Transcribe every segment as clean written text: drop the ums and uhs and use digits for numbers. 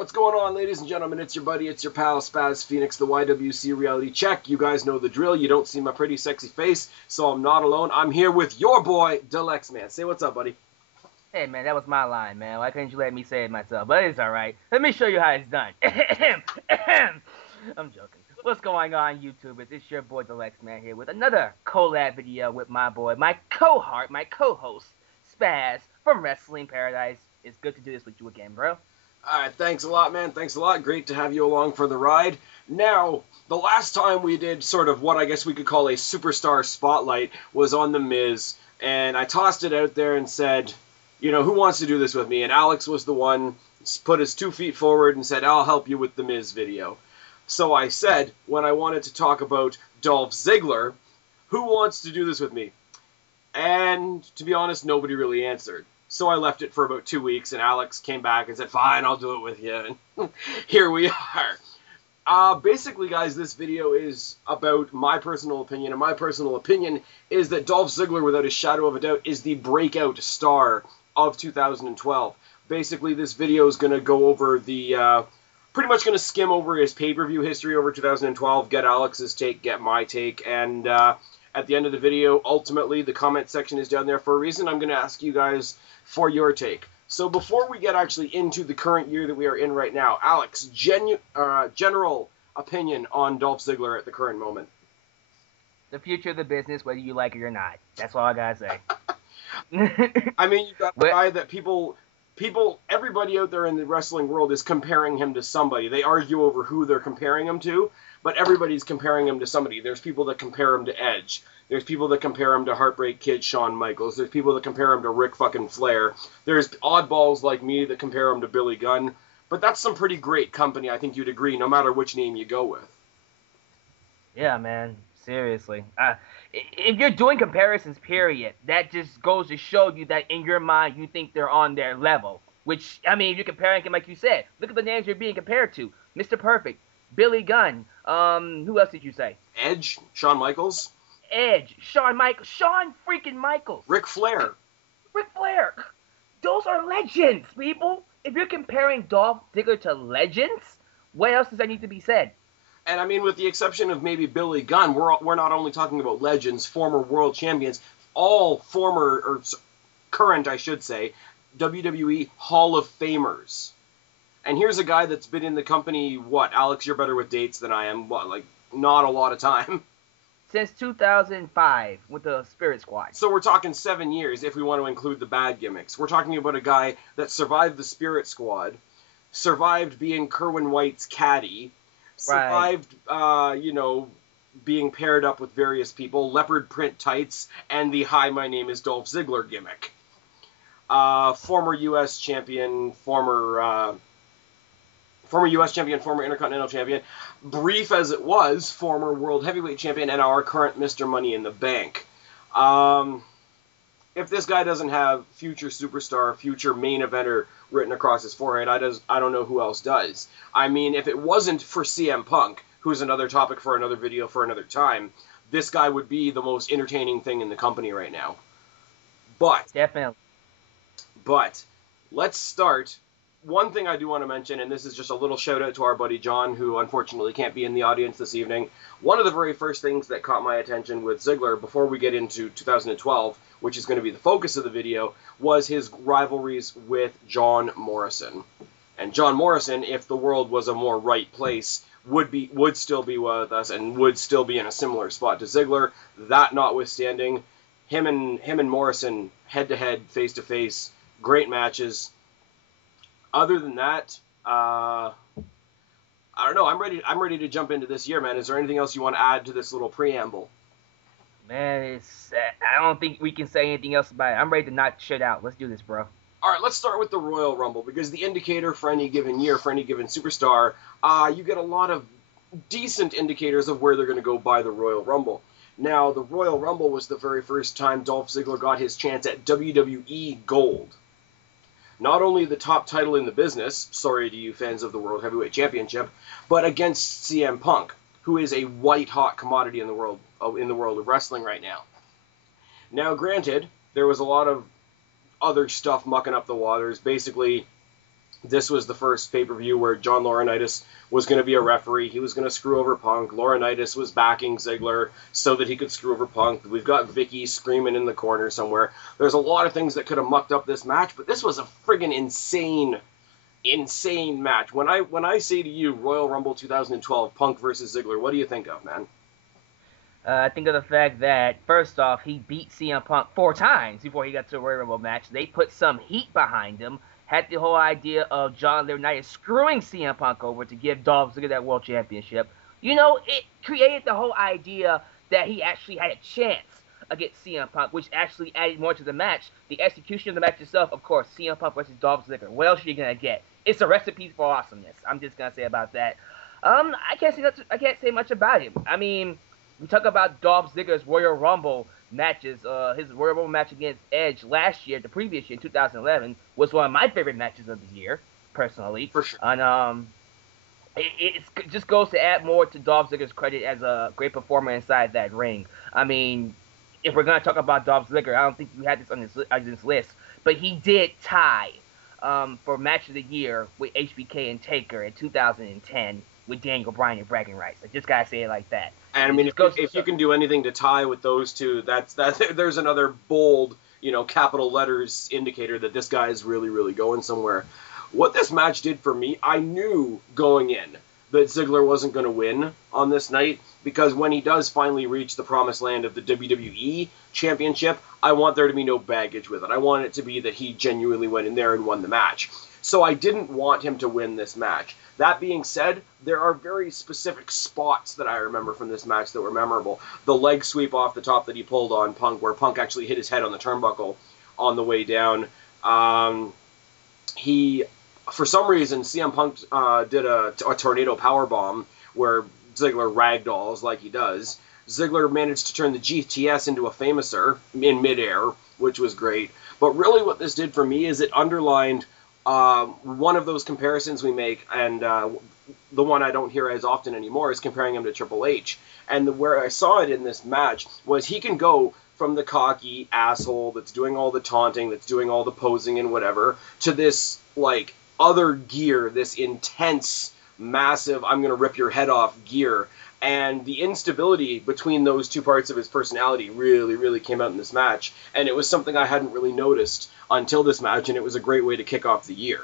What's going on, ladies and gentlemen? It's your buddy, it's your pal, SpazPhoenix, the YWC Reality Check. You guys know the drill. You don't see my pretty sexy face, so I'm not alone. I'm here with your boy, Dalyxman. Say what's up, buddy. Hey, man, that was my line, man. Why couldn't you let me say it myself? But it's all right. Let me show you how it's done. I'm joking. What's going on, YouTubers? It's your boy, Dalyxman, here with another collab video with my boy, my co-host, Spaz from Wrestling Paradise. It's good to do this with you again, bro. Alright, thanks a lot, man. Thanks a lot. Great to have you along for the ride. Now, the last time we did sort of what I guess we could call a superstar spotlight was on The Miz, and I tossed it out there and said, you know, who wants to do this with me? And Alex was the one, put his 2 feet forward and said, I'll help you with the Miz video. So I said, when I wanted to talk about Dolph Ziggler, who wants to do this with me? And to be honest, nobody really answered. So I left it for about 2 weeks, and Alex came back and said, fine, I'll do it with you. And here we are. Basically, guys, this video is about my personal opinion, and my personal opinion is that Dolph Ziggler, without a shadow of a doubt, is the breakout star of 2012. Basically, this video is going to go over the, pretty much going to skim over his pay-per-view history over 2012, get Alex's take, get my take, and at the end of the video, ultimately, the comment section is down there for a reason. I'm going to ask you guys for your take. So before we get actually into the current year that we are in right now, Alex, general opinion on Dolph Ziggler at the current moment. The future of the business, whether you like it or not. That's all I gotta say. I mean, you've got a guy that everybody out there in the wrestling world is comparing him to somebody. They argue over who they're comparing him to, but everybody's comparing him to somebody. There's people that compare him to Edge. There's people that compare him to Heartbreak Kid Shawn Michaels. There's people that compare him to Ric fucking Flair. There's oddballs like me that compare him to Billy Gunn. But that's some pretty great company, I think you'd agree, no matter which name you go with. Yeah, man. Seriously. If you're doing comparisons, period, that just goes to show you that in your mind you think they're on their level. Which, I mean, if you're comparing him like you said, look at the names you're being compared to. Mr. Perfect, Billy Gunn, who else did you say? Edge, Shawn Michaels. Edge, Shawn freaking Michaels. Ric Flair. Those are legends, people. If you're comparing Dolph Ziggler to legends, what else does that need to be said? And I mean, with the exception of maybe Billy Gunn, we're not only talking about legends, former world champions, all former, or current, I should say, WWE Hall of Famers. And here's a guy that's been in the company, what, Alex, you're better with dates than I am, what, like, not a lot of time? Since 2005 with the Spirit Squad. So we're talking 7 years if we want to include the bad gimmicks. We're talking about a guy that survived the Spirit Squad, survived being Kerwin White's caddy, survived, you know, being paired up with various people, leopard print tights, and the "Hi, my name is Dolph Ziggler" gimmick. Former U.S. champion, former U.S. champion, former Intercontinental champion, brief as it was, former World Heavyweight champion, and our current Mr. Money in the Bank. If this guy doesn't have future superstar, future main eventer written across his forehead, I don't know who else does. I mean, if it wasn't for CM Punk, who's another topic for another video for another time, this guy would be the most entertaining thing in the company right now. Definitely. But let's start. One thing I do want to mention, and this is just a little shout out to our buddy John, who unfortunately can't be in the audience this evening. One of the very first things that caught my attention with Ziggler before we get into 2012, which is going to be the focus of the video, was his rivalries with John Morrison. And John Morrison, if the world was a more right place, would still be with us and would still be in a similar spot to Ziggler. That notwithstanding, him and Morrison head-to-head, face-to-face, great matches. Other than that, I don't know. I'm ready to jump into this year, man. Is there anything else you want to add to this little preamble? Man, I don't think we can say anything else about it. I'm ready to knock shit out. Let's do this, bro. All right, let's start with the Royal Rumble, because the indicator for any given year, for any given superstar, you get a lot of decent indicators of where they're going to go by the Royal Rumble. Now, the Royal Rumble was the very first time Dolph Ziggler got his chance at WWE Gold. Not only the top title in the business, sorry to you fans of the World Heavyweight Championship, but against CM Punk, who is a white-hot commodity in the world of wrestling right now. Now, granted, there was a lot of other stuff mucking up the waters. Basically, This was the first pay-per-view where John Laurinaitis was going to be a referee. He was going to screw over Punk. Laurinaitis was backing Ziggler so that he could screw over Punk. We've got Vicky screaming in the corner somewhere. There's a lot of things that could have mucked up this match, but this was a friggin' insane match. When I say to you Royal Rumble 2012, Punk versus Ziggler, what do you think of, man? I think of the fact that, first off, he beat CM Punk 4 times before he got to a Royal Rumble match. They put some heat behind him. Had the whole idea of John Laurinaitis screwing CM Punk over to give Dolph Ziggler that World Championship. You know, it created the whole idea that he actually had a chance against CM Punk, which actually added more to the match. The execution of the match itself, of course, CM Punk versus Dolph Ziggler. What else are you going to get? It's a recipe for awesomeness. I'm just going to say about that. I can't say much about him. I mean, we talk about Dolph Ziggler's Royal Rumble matches. His Royal Rumble match against Edge last year, the previous year, 2011, was one of my favorite matches of the year, personally. For sure. And it just goes to add more to Dolph Ziggler's credit as a great performer inside that ring. I mean, if we're gonna talk about Dolph Ziggler, I don't think we had this on this list, but he did tie for match of the year with HBK and Taker in 2010 with Daniel Bryan and bragging rights. I just gotta say it like that. And I mean, if you can do anything to tie with those two, that's there's another bold, capital letters indicator that this guy is really, really going somewhere. What this match did for me, I knew going in that Ziggler wasn't going to win on this night, because when he does finally reach the promised land of the WWE Championship, I want there to be no baggage with it. I want it to be that he genuinely went in there and won the match. So I didn't want him to win this match. That being said, there are very specific spots that I remember from this match that were memorable. The leg sweep off the top that he pulled on Punk, where Punk actually hit his head on the turnbuckle on the way down. For some reason, CM Punk did a tornado powerbomb where Ziggler ragdolls like he does. Ziggler managed to turn the GTS into a famouser in midair, which was great. But really what this did for me is it underlined one of those comparisons we make, and the one I don't hear as often anymore, is comparing him to Triple H. And where I saw it in this match was he can go from the cocky asshole that's doing all the taunting, that's doing all the posing and whatever, to this, other gear, this intense, massive, I'm going to rip your head off gear. And the instability between those two parts of his personality really, really came out in this match. And it was something I hadn't really noticed until this match, and it was a great way to kick off the year.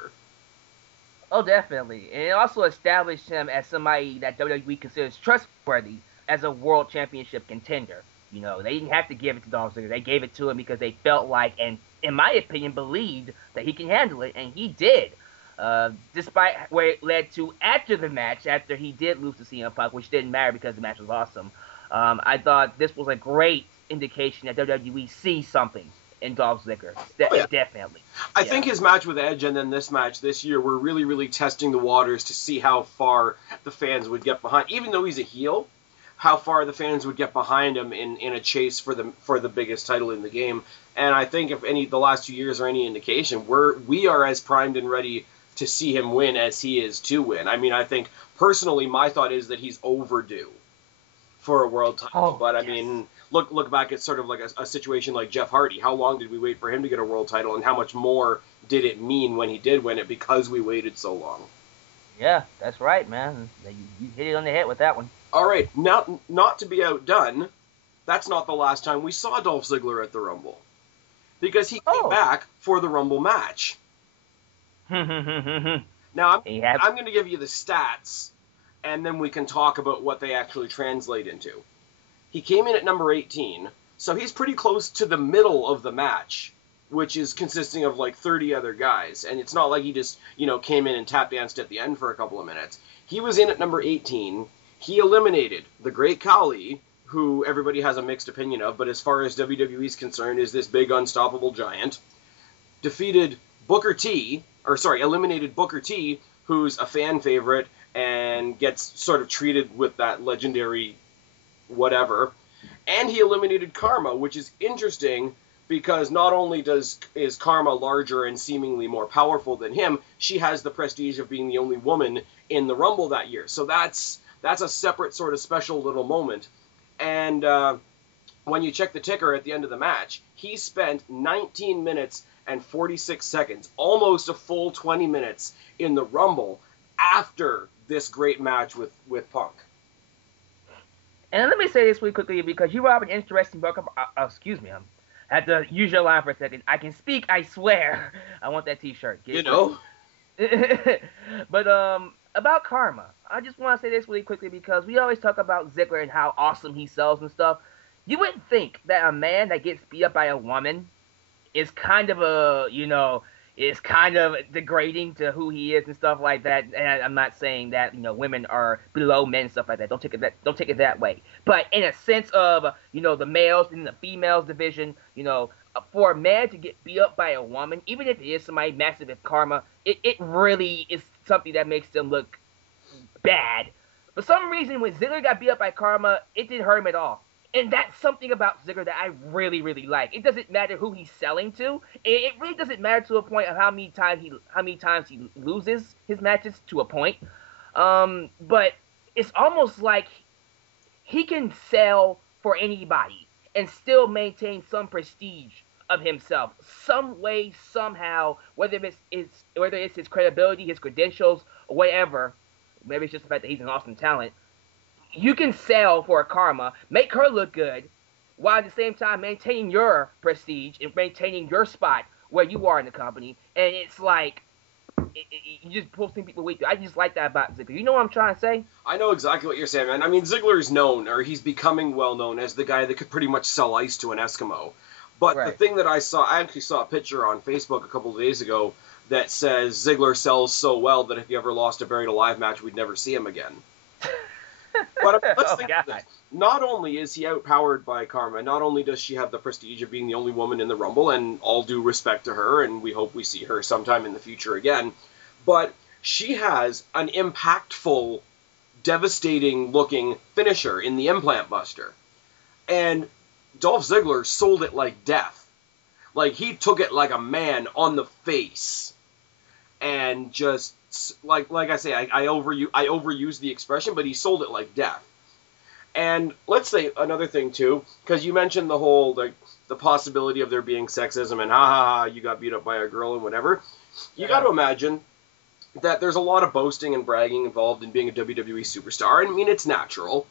Oh, definitely. And it also established him as somebody that WWE considers trustworthy as a world championship contender. They didn't have to give it to Dolph Ziggler. They gave it to him because they felt like, and in my opinion, believed that he can handle it, and he did. Despite where it led to after the match, after he did lose to CM Punk, which didn't matter because the match was awesome. I thought this was a great indication that WWE sees something in Dolph Ziggler. Definitely. I think his match with Edge and then this match this year were really, really testing the waters to see how far the fans would get behind, even though he's a heel, how far the fans would get behind him in a chase for the biggest title in the game. And I think if the last 2 years are any indication, we are as primed and ready to see him win as he is to win. I mean, I think personally my thought is that he's overdue for a world title. I mean, look back at sort of like a situation like Jeff Hardy. How long did we wait for him to get a world title, and how much more did it mean when he did win it because we waited so long? Yeah, that's right, man. You hit it on the head with that one. All right, now, not to be outdone, that's not the last time we saw Dolph Ziggler at the Rumble, because he came back for the Rumble match. Now, I'm going to give you the stats, and then we can talk about what they actually translate into. He came in at number 18, so he's pretty close to the middle of the match, which is consisting of 30 other guys. And it's not like he just, came in and tap danced at the end for a couple of minutes. He was in at number 18. He eliminated the Great Khali, who everybody has a mixed opinion of, but as far as WWE is concerned, is this big unstoppable giant. Eliminated Booker T, who's a fan favorite and gets sort of treated with that legendary whatever. And he eliminated Karma, which is interesting because not only is Karma larger and seemingly more powerful than him, she has the prestige of being the only woman in the Rumble that year. So that's a separate sort of special little moment. And when you check the ticker at the end of the match, he spent 19 minutes and 46 seconds, almost a full 20 minutes in the Rumble after this great match with Punk. And let me say this really quickly because you brought up an interesting book. Excuse me, I had to use your line for a second. I can speak, I swear. I want that T-shirt. You know? But about Karma, I just want to say this really quickly because we always talk about Ziggler and how awesome he sells and stuff. You wouldn't think that a man that gets beat up by a woman is kind of is kind of degrading to who he is and stuff like that. And I'm not saying that, women are below men and stuff like that. Don't take it that way. But in a sense of, the males in the females division, for a man to get beat up by a woman, even if it is somebody massive as Karma, it really is something that makes them look bad. For some reason, when Ziggler got beat up by Karma, it didn't hurt him at all. And that's something about Ziggler that I really, really like. It doesn't matter who he's selling to. It really doesn't matter to a point of how many times he loses his matches to a point. But it's almost like he can sell for anybody and still maintain some prestige of himself, some way, somehow. Whether it's his credibility, his credentials, or whatever. Maybe it's just the fact that he's an awesome talent. You can sell for a Karma, make her look good, while at the same time maintaining your prestige and maintaining your spot where you are in the company. And it's like, you just posting people with you. I just like that about Ziggler. You know what I'm trying to say? I know exactly what you're saying, man. I mean, Ziggler's known, or he's becoming well known as the guy that could pretty much sell ice to an Eskimo. But right. The thing that I actually saw a picture on Facebook a couple of days ago that says Ziggler sells so well that if he ever lost a buried alive match, we'd never see him again. But let's think of this. Not only is he outpowered by Karma, not only does she have the prestige of being the only woman in the Rumble, and all due respect to her, and we hope we see her sometime in the future again, but she has an impactful, devastating-looking finisher in the Implant Buster. And Dolph Ziggler sold it like death. Like, he took it like a man on the face. And just, like I say, I overuse the expression, but he sold it like death. And let's say another thing, too, because you mentioned the whole, the possibility of there being sexism and you got beat up by a girl and whatever. You got to imagine that there's a lot of boasting and bragging involved in being a WWE superstar. And I mean, it's natural.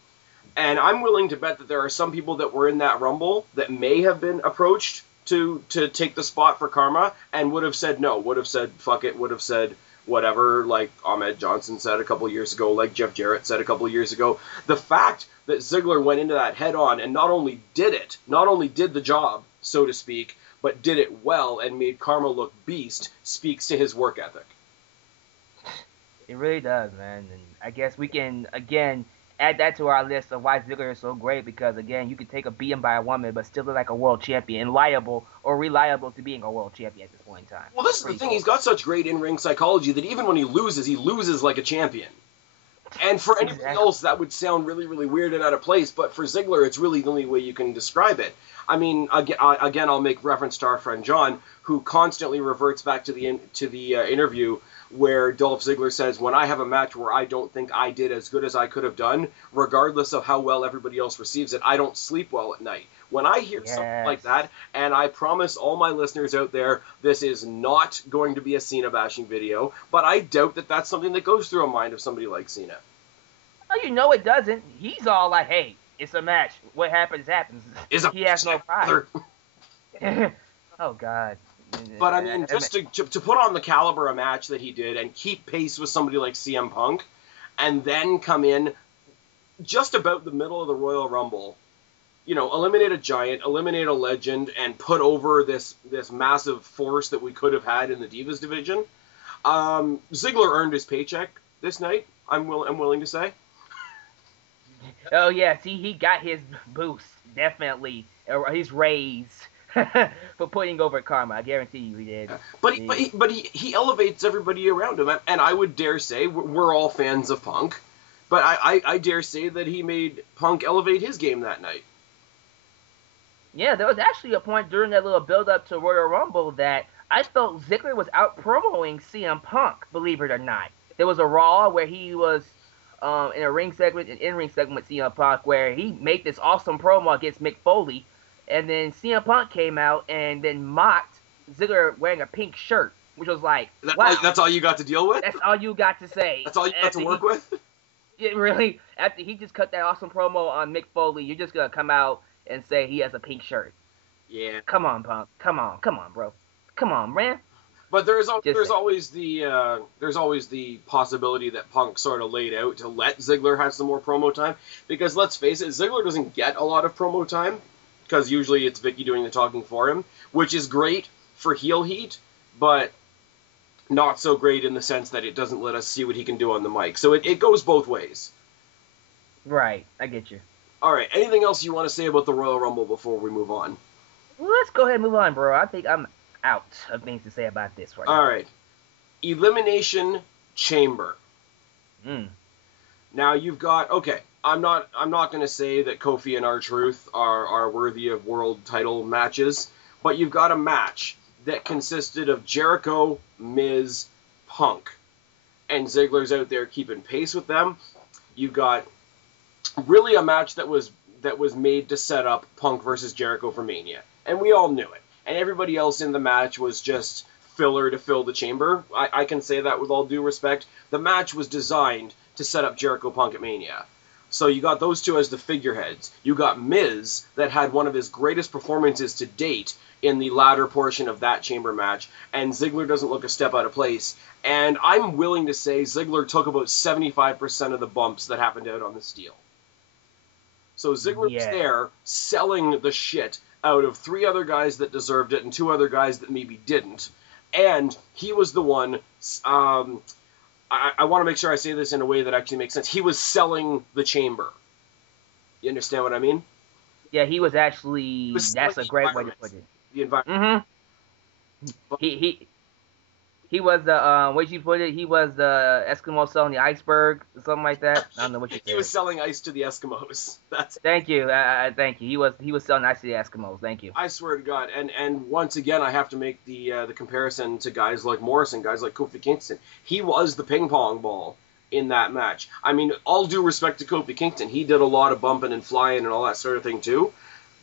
And I'm willing to bet that there are some people that were in that Rumble that may have been approached to take the spot for Karma and would have said no, would have said fuck it, would have said whatever, like Ahmed Johnson said a couple years ago, like Jeff Jarrett said a couple years ago. The fact that Ziggler went into that head on and not only did the job, so to speak, but did it well and made Karma look beast speaks to his work ethic. It really does, man. And I guess we can, again, add that to our list of why Ziggler is so great because, again, you could take a beating by a woman but still look like a world champion and reliable to being a world champion at this point in time. Well, this is the thing. He's got such great in-ring psychology that even when he loses like a champion. And for anybody else, that would sound really, really weird and out of place, but for Ziggler, it's really the only way you can describe it. I mean, again, I'll make reference to our friend John, who constantly reverts back to the interview where Dolph Ziggler says, when I have a match where I don't think I did as good as I could have done, regardless of how well everybody else receives it, I don't sleep well at night. When I hear something like that, and I promise all my listeners out there, this is not going to be a Cena bashing video, but I doubt that that's something that goes through a mind of somebody like Cena. Oh, you know it doesn't. He's all like, hey, it's a match. What happens, happens. He has no pride. Oh, God. But, I mean, just to put on the caliber of match that he did and keep pace with somebody like CM Punk and then come in just about the middle of the Royal Rumble, eliminate a giant, eliminate a legend, and put over this massive force that we could have had in the Divas division, Ziggler earned his paycheck this night, I'm willing to say. Oh, yeah. See, he got his boost, definitely. Or his raise. For putting over Karma, I guarantee you he did. But he elevates everybody around him, and I would dare say we're all fans of Punk, but I dare say that he made Punk elevate his game that night. Yeah, there was actually a point during that little build-up to Royal Rumble that I felt Ziggler was out-promoing CM Punk, believe it or not. There was a Raw where he was in a ring segment, an in-ring segment with CM Punk, where he made this awesome promo against Mick Foley, and then CM Punk came out and then mocked Ziggler wearing a pink shirt, which was like, wow. That's all you got to deal with? That's all you got to say. That's all you got to work with? It really, after he just cut that awesome promo on Mick Foley, you're just going to come out and say he has a pink shirt. Yeah. Come on, Punk. Come on, bro. Come on, man. But there's always the possibility that Punk sort of laid out to let Ziggler have some more promo time, because let's face it, Ziggler doesn't get a lot of promo time, because usually it's Vicky doing the talking for him, which is great for heel heat, but not so great in the sense that it doesn't let us see what he can do on the mic. So it goes both ways. Right, I get you. All right, anything else you want to say about the Royal Rumble before we move on? Well, let's go ahead and move on, bro. I think I'm out of things to say about this right now. All right. Elimination Chamber. Now you've got, okay, I'm not going to say that Kofi and R-Truth are worthy of world title matches, but you've got a match that consisted of Jericho, Miz, Punk, and Ziggler's out there keeping pace with them. You've got really a match that was made to set up Punk versus Jericho for Mania, and we all knew it. And everybody else in the match was just filler to fill the chamber. I can say that with all due respect. The match was designed to set up Jericho Punk at Mania. So you got those two as the figureheads. You got Miz, that had one of his greatest performances to date in the latter portion of that chamber match, and Ziggler doesn't look a step out of place. And I'm willing to say Ziggler took about 75% of the bumps that happened out on the steel. So Ziggler was there selling the shit out of 3 other guys that deserved it and 2 other guys that maybe didn't. And he was the one, I want to make sure I say this in a way that actually makes sense. He was selling the chamber. You understand what I mean? Yeah, he was actually, that's a great way to put it. The environment. He was the, what'd you put it? He was the Eskimo selling the iceberg, or something like that. I don't know what you said. He was selling ice to the Eskimos. That's. Thank you. Thank you. He was selling ice to the Eskimos. Thank you. I swear to God. And once again, I have to make the comparison to guys like Morrison, guys like Kofi Kingston. He was the ping pong ball in that match. I mean, all due respect to Kofi Kingston, he did a lot of bumping and flying and all that sort of thing too.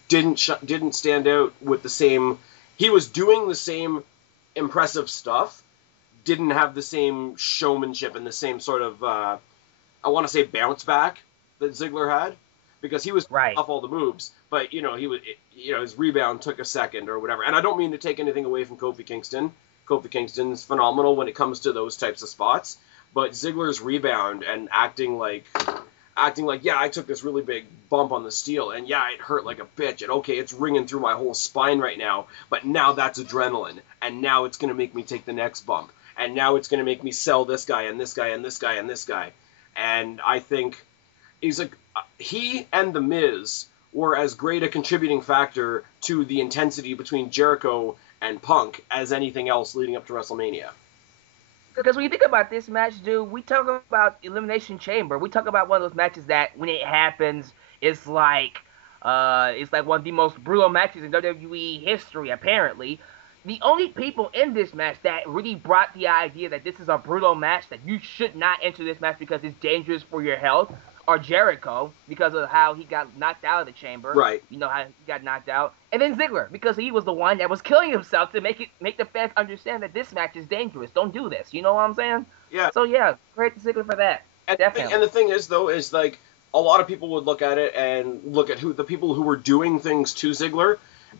Didn't stand out with the same. He was doing the same impressive stuff. Didn't have the same showmanship and the same sort of, I want to say, bounce back that Ziggler had, because he was off all the moves, but his rebound took a second or whatever. And I don't mean to take anything away from Kofi Kingston. Kofi Kingston's phenomenal when it comes to those types of spots, but Ziggler's rebound and acting like, yeah, I took this really big bump on the steel, and yeah, it hurt like a bitch, and okay, it's ringing through my whole spine right now, but now that's adrenaline, and now it's going to make me take the next bump. And now it's going to make me sell this guy and this guy and this guy and this guy. And I think he and The Miz were as great a contributing factor to the intensity between Jericho and Punk as anything else leading up to WrestleMania. Because when you think about this match, dude, we talk about Elimination Chamber. We talk about one of those matches that when it happens, it's like one of the most brutal matches in WWE history, apparently. The only people in this match that really brought the idea that this is a brutal match, that you should not enter this match because it's dangerous for your health, are Jericho, because of how he got knocked out of the chamber. Right. You know how he got knocked out. And then Ziggler, because he was the one that was killing himself to make the fans understand that this match is dangerous. Don't do this. You know what I'm saying? Yeah. So, yeah, great to Ziggler for that. And definitely. And the thing is, though, is like a lot of people would look at it and look at the people who were doing things to Ziggler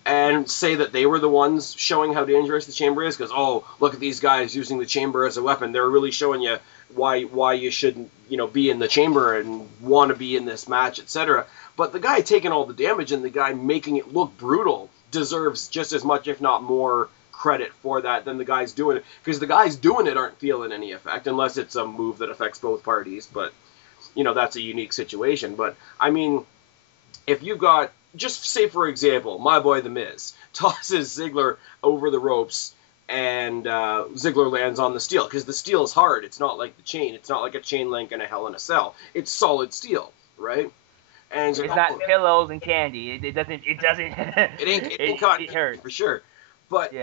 and say that they were the ones showing how dangerous the chamber is, because, oh, look at these guys using the chamber as a weapon. They're really showing you why you shouldn't, be in the chamber and want to be in this match, etc. But the guy taking all the damage and the guy making it look brutal deserves just as much, if not more, credit for that than the guys doing it, because the guys doing it aren't feeling any effect, unless it's a move that affects both parties. But, that's a unique situation. But, I mean, if you got, just say, for example, my boy The Miz tosses Ziggler over the ropes and Ziggler lands on the steel, because the steel is hard. It's not like the chain. It's not like a chain link and a Hell in a Cell. It's solid steel, right? And it's not pillows and candy. It doesn't. It ain't cotton, it hurts for sure. But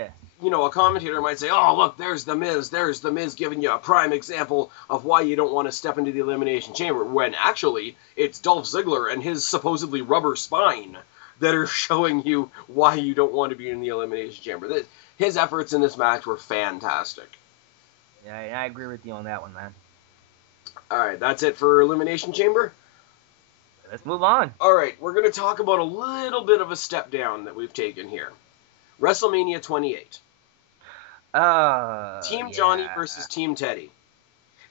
a commentator might say, oh, look, there's The Miz giving you a prime example of why you don't want to step into the Elimination Chamber, when actually it's Dolph Ziggler and his supposedly rubber spine that are showing you why you don't want to be in the Elimination Chamber. His efforts in this match were fantastic. Yeah, I agree with you on that one, man. All right, that's it for Elimination Chamber? Let's move on. All right, we're going to talk about a little bit of a step down that we've taken here. WrestleMania 28. Team Johnny versus Team Teddy.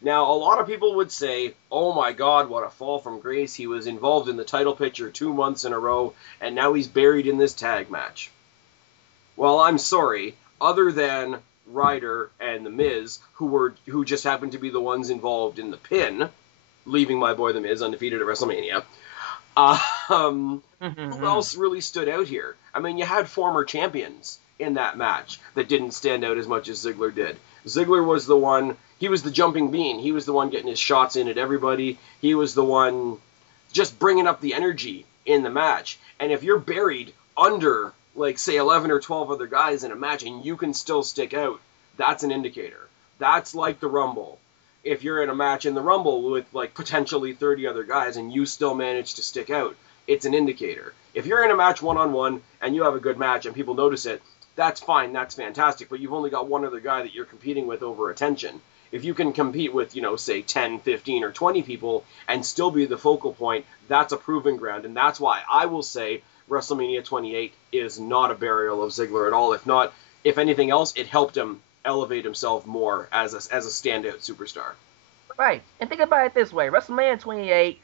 Now, a lot of people would say, oh my god, what a fall from grace. He was involved in the title picture 2 months in a row, and now he's buried in this tag match. Well, I'm sorry. Other than Ryder and The Miz, who just happened to be the ones involved in the pin, leaving my boy The Miz undefeated at WrestleMania, who else really stood out here? I mean, you had former champions in that match that didn't stand out as much as Ziggler did. Ziggler was the one, he was the jumping bean. He was the one getting his shots in at everybody. He was the one just bringing up the energy in the match. And if you're buried under, like, say, 11 or 12 other guys in a match and you can still stick out, that's an indicator. That's like the Rumble. If you're in a match in the Rumble with, like, potentially 30 other guys and you still manage to stick out, it's an indicator. If you're in a match one-on-one and you have a good match and people notice it, that's fine, that's fantastic, but you've only got one other guy that you're competing with over attention. If you can compete with, say 10, 15, or 20 people and still be the focal point, that's a proving ground, and that's why I will say WrestleMania 28 is not a burial of Ziggler at all. If anything else, it helped him elevate himself more as a standout superstar. Right, and think about it this way, WrestleMania 28,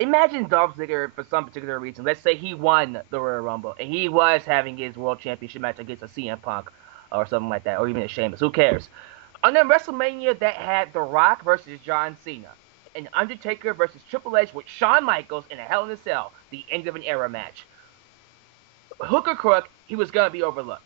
imagine Dolph Ziggler for some particular reason. Let's say he won the Royal Rumble, and he was having his World Championship match against a CM Punk or something like that, or even a Sheamus. Who cares? And then WrestleMania that had The Rock versus John Cena, and Undertaker versus Triple H with Shawn Michaels in a Hell in a Cell, the end of an era match. Hook or crook, he was going to be overlooked.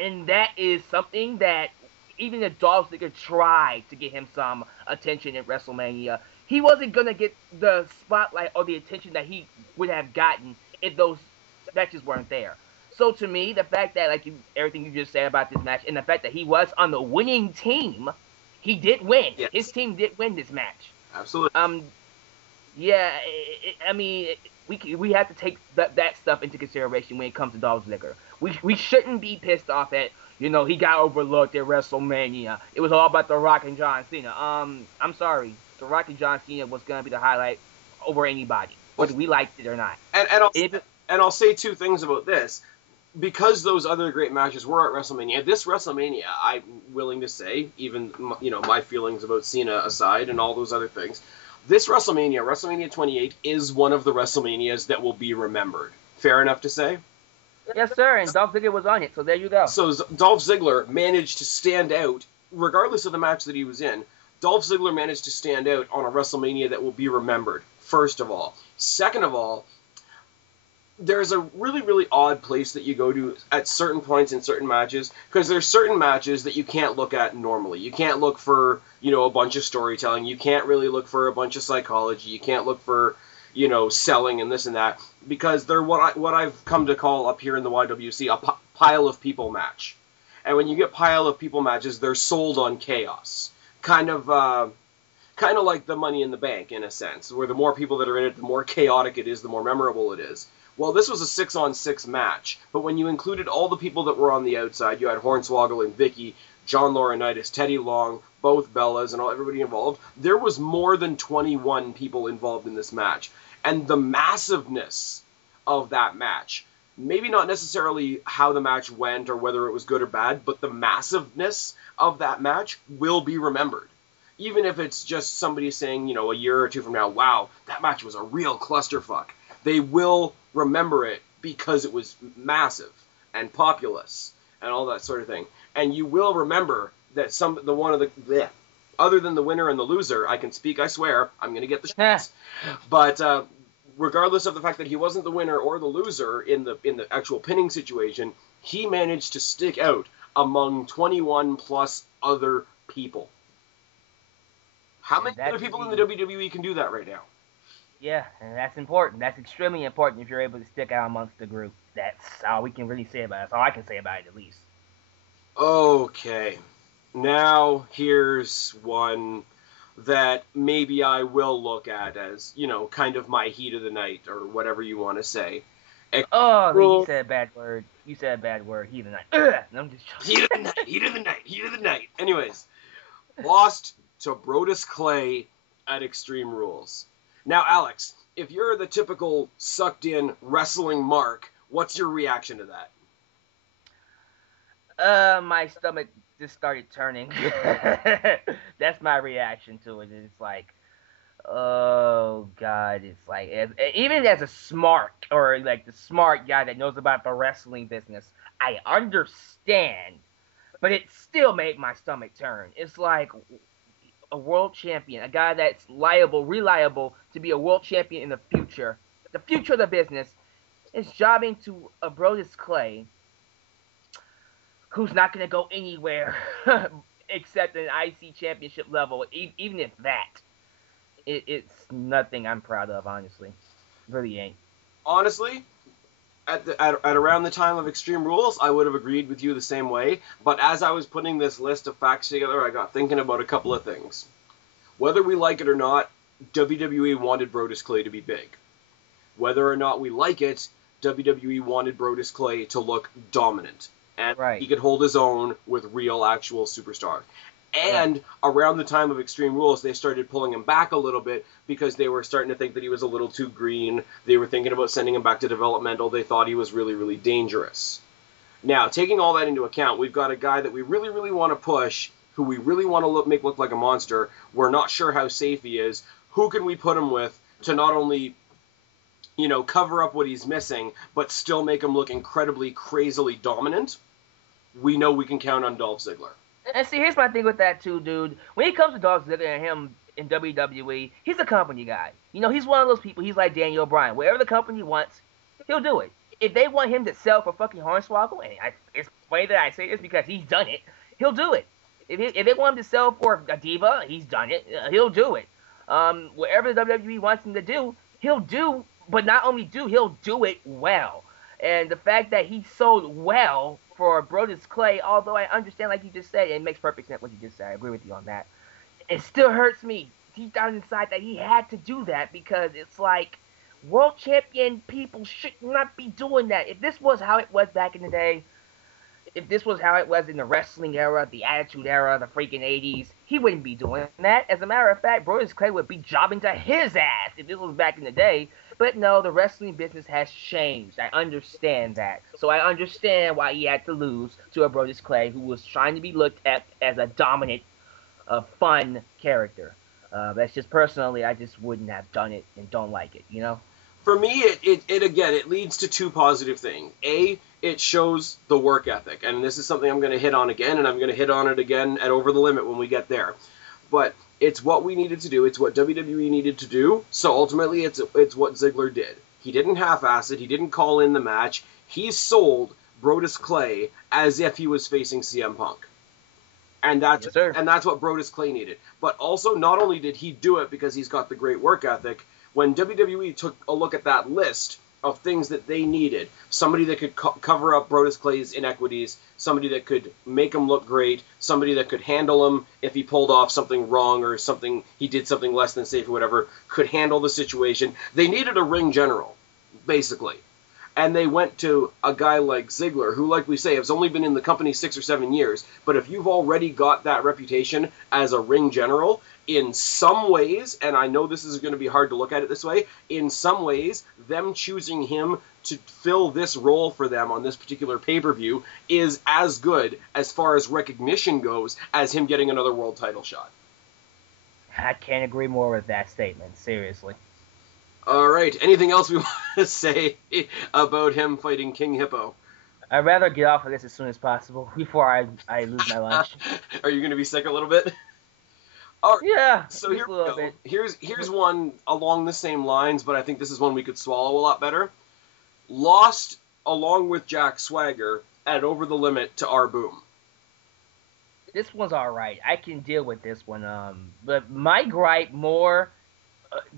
And that is something that even if Dolph Ziggler tried to get him some attention at WrestleMania, he wasn't going to get the spotlight or the attention that he would have gotten if those matches weren't there. So to me, the fact that, like everything you just said about this match, and the fact that he was on the winning team, he did win. Yes. His team did win this match. Absolutely. We have to take that stuff into consideration when it comes to Dolph Ziggler. We shouldn't be pissed off at, he got overlooked at WrestleMania. It was all about The Rock and John Cena. I'm sorry. The Rock and John Cena was going to be the highlight over anybody, whether we liked it or not. And I'll say two things about this. Because those other great matches were at WrestleMania, this WrestleMania, I'm willing to say, even, my feelings about Cena aside and all those other things, this WrestleMania 28, is one of the WrestleManias that will be remembered. Fair enough to say? Yes, sir, and Dolph Ziggler was on it, so there you go. So Dolph Ziggler managed to stand out, regardless of the match that he was in. Dolph Ziggler managed to stand out on a WrestleMania that will be remembered, first of all. Second of all, there's a really, really odd place that you go to at certain points in certain matches, because there's certain matches that you can't look at normally. You can't look for, a bunch of storytelling. You can't really look for a bunch of psychology. You can't look for, selling and this and that, because they're what I've come to call up here in the YWC a pile of people match. And when you get pile of people matches, they're sold on chaos. Kind of like the Money in the Bank, in a sense, where the more people that are in it, the more chaotic it is, the more memorable it is. Well, this was a 6-on-6 match, but when you included all the people that were on the outside, you had Hornswoggle and Vicky, John Laurinaitis, Teddy Long, both Bellas, and everybody involved, there was more than 21 people involved in this match. And the massiveness of that match, maybe not necessarily how the match went or whether it was good or bad, but the massiveness of that match will be remembered. Even if it's just somebody saying, a year or two from now, wow, that match was a real clusterfuck. They will remember it because it was massive and populous and all that sort of thing. And you will remember that other than the winner and the loser, I can speak, I swear, I'm going to get the shits. But regardless of the fact that he wasn't the winner or the loser in the actual pinning situation, he managed to stick out among 21 plus other people. How many other people in the WWE can do that right now? Yeah, and that's important. That's extremely important if you're able to stick out amongst the group. That's all we can really say about it. That's all I can say about it, at least. Okay. Now here's one that maybe I will look at as, kind of my heat of the night or whatever you want to say. Oh, you Rules. said a bad word. You said a bad word. Heathen. Ugh. No, I'm just Heat of the night, heat of the night, heat of the night. Anyways, lost to Brodus Clay at Extreme Rules. Now, Alex, if you're the typical sucked in wrestling mark, what's your reaction to that? My stomach just started turning. That's my reaction to it. It's like, oh god, it's like even as a smart or like the smart guy that knows about the wrestling business, I understand, but it still made my stomach turn. It's like a world champion, a guy that's reliable to be a world champion in the future of the business, is jobbing to a Brodus Clay who's not going to go anywhere except an IC championship level, even if that. It's nothing I'm proud of, honestly. Really ain't. Honestly, at around the time of Extreme Rules, I would have agreed with you the same way. But as I was putting this list of facts together, I got thinking about a couple of things. Whether we like it or not, WWE wanted Brodus Clay to be big. Whether or not we like it, WWE wanted Brodus Clay to look dominant. And Right. he could hold his own with real, actual superstar. And around the time of Extreme Rules, they started pulling him back a little bit because they were starting to think that he was a little too green. They were thinking about sending him back to developmental. They thought he was really, really dangerous. Now, taking all that into account, we've got a guy that we really, really want to push, who we really want to make look like a monster. We're not sure how safe he is. Who can we put him with to not only, cover up what he's missing, but still make him look incredibly, crazily dominant? We know we can count on Dolph Ziggler. And see, here's my thing with that too, dude. When it comes to Dolph Ziggler and him in WWE, he's a company guy. He's one of those people. He's like Daniel Bryan. Whatever the company wants, he'll do it. If they want him to sell for fucking Hornswoggle, and it's funny that I say this because he's done it, he'll do it. If they want him to sell for a diva, he's done it. He'll do it. Whatever the WWE wants him to do, he'll do. But not only he'll do it well. And the fact that he sold well for Brodus Clay, although I understand, like you just said, it makes perfect sense what you just said. I agree with you on that. It still hurts me deep down inside that he had to do that because it's like world champion people should not be doing that. If this was how it was back in the day, if this was how it was in the wrestling era, the Attitude Era, the freaking 80s, he wouldn't be doing that. As a matter of fact, Brodus Clay would be jobbing to his ass if this was back in the day. But no, the wrestling business has changed. I understand that. So I understand why he had to lose to a Brodus Clay who was trying to be looked at as a dominant, fun character. That's just personally, I just wouldn't have done it and don't like it, For me, it leads to two positive things. A, it shows the work ethic, and this is something I'm going to hit on again, and I'm going to hit on it again at Over the Limit when we get there. But it's what we needed to do. It's what WWE needed to do. So ultimately, it's what Ziggler did. He didn't half-ass it. He didn't call in the match. He sold Brodus Clay as if he was facing CM Punk. And that's what Brodus Clay needed. But also, not only did he do it because he's got the great work ethic, when WWE took a look at that list of things that they needed, somebody that could cover up Brodus Clay's inequities, somebody that could make him look great, somebody that could handle him if he pulled off something wrong or he did something less than safe or whatever, could handle the situation. They needed a ring general, basically. And they went to a guy like Ziggler, who, like we say, has only been in the company 6 or 7 years. But if you've already got that reputation as a ring general, in some ways, and I know this is going to be hard to look at it this way, in some ways, them choosing him to fill this role for them on this particular pay-per-view is as good, as far as recognition goes, as him getting another world title shot. I can't agree more with that statement, seriously. All right. Anything else we want to say about him fighting King Hippo? I'd rather get off of this as soon as possible before I lose my lunch. Are you going to be sick a little bit? All right. Yeah. So here we go. Bit. Here's one along the same lines, but I think this is one we could swallow a lot better. Lost along with Jack Swagger at Over the Limit to R Boom. This one's all right. I can deal with this one. But my gripe more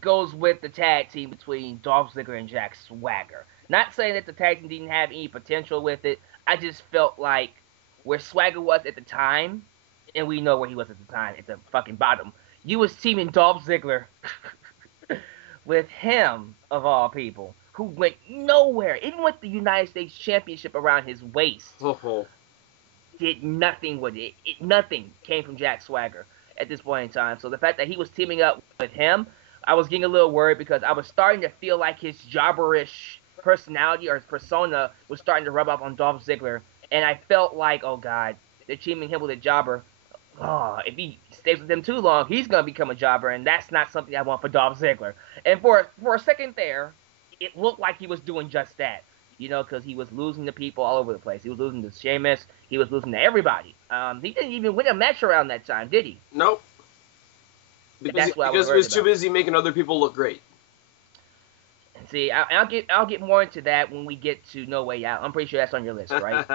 goes with the tag team between Dolph Ziggler and Jack Swagger. Not saying that the tag team didn't have any potential with it. I just felt like where Swagger was at the time, and we know where he was at the time, at the fucking bottom. You was teaming Dolph Ziggler with him, of all people, who went nowhere, even with the United States Championship around his waist. Oh. Did nothing with it. Nothing came from Jack Swagger at this point in time. So the fact that he was teaming up with him, I was getting a little worried because I was starting to feel like his jobberish personality or his persona was starting to rub off on Dolph Ziggler. And I felt like, oh God, they're teaming him with a jobber. Oh, if he stays with them too long, he's going to become a jobber, and that's not something I want for Dolph Ziggler. And for a second there, it looked like he was doing just that. You know, because he was losing to people all over the place. He was losing to Sheamus. He was losing to everybody. He didn't even win a match around that time, did he? Nope. Because he was too busy making other people look great. See, I'll get more into that when we get to No Way Out. I'm pretty sure that's on your list, right?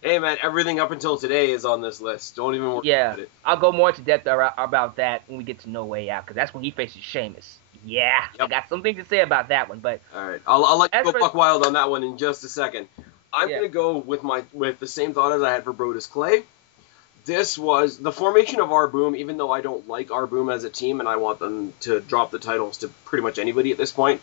Hey, man, everything up until today is on this list. Don't even worry about it. I'll go more into depth about that when we get to No Way Out, because that's when he faces Sheamus. Yeah, yep. I got something to say about that one, but... All right, I'll let you go buck wild on that one in just a second. I'm going to go with the same thought as I had for Brodus Clay. This was the formation of our Boom, even though I don't like our Boom as a team and I want them to drop the titles to pretty much anybody at this point.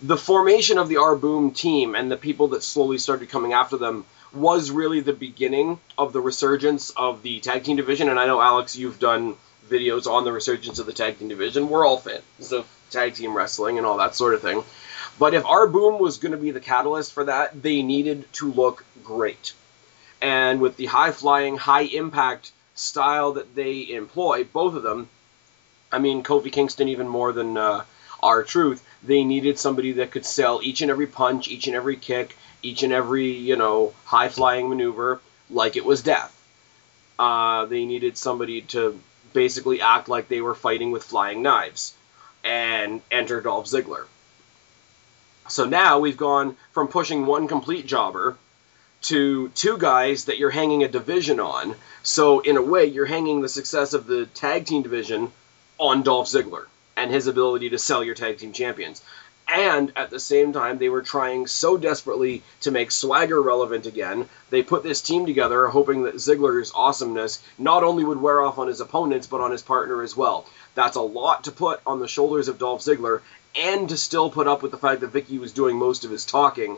The formation of the our Boom team and the people that slowly started coming after them was really the beginning of the resurgence of the tag team division. And I know, Alex, you've done videos on the resurgence of the tag team division. We're all fans of tag team wrestling and all that sort of thing. But if our Boom was going to be the catalyst for that, they needed to look great. And with the high-flying, high-impact style that they employ, both of them, I mean, Kofi Kingston even more than R-Truth, they needed somebody that could sell each and every punch, each and every kick, each and every, high-flying maneuver like it was death. They needed somebody to basically act like they were fighting with flying knives. And enter Dolph Ziggler. So now we've gone from pushing one complete jobber to two guys that you're hanging a division on. So in a way, you're hanging the success of the tag team division on Dolph Ziggler and his ability to sell your tag team champions. And at the same time, they were trying so desperately to make Swagger relevant again. They put this team together hoping that Ziggler's awesomeness not only would wear off on his opponents, but on his partner as well. That's a lot to put on the shoulders of Dolph Ziggler, and to still put up with the fact that Vicky was doing most of his talking.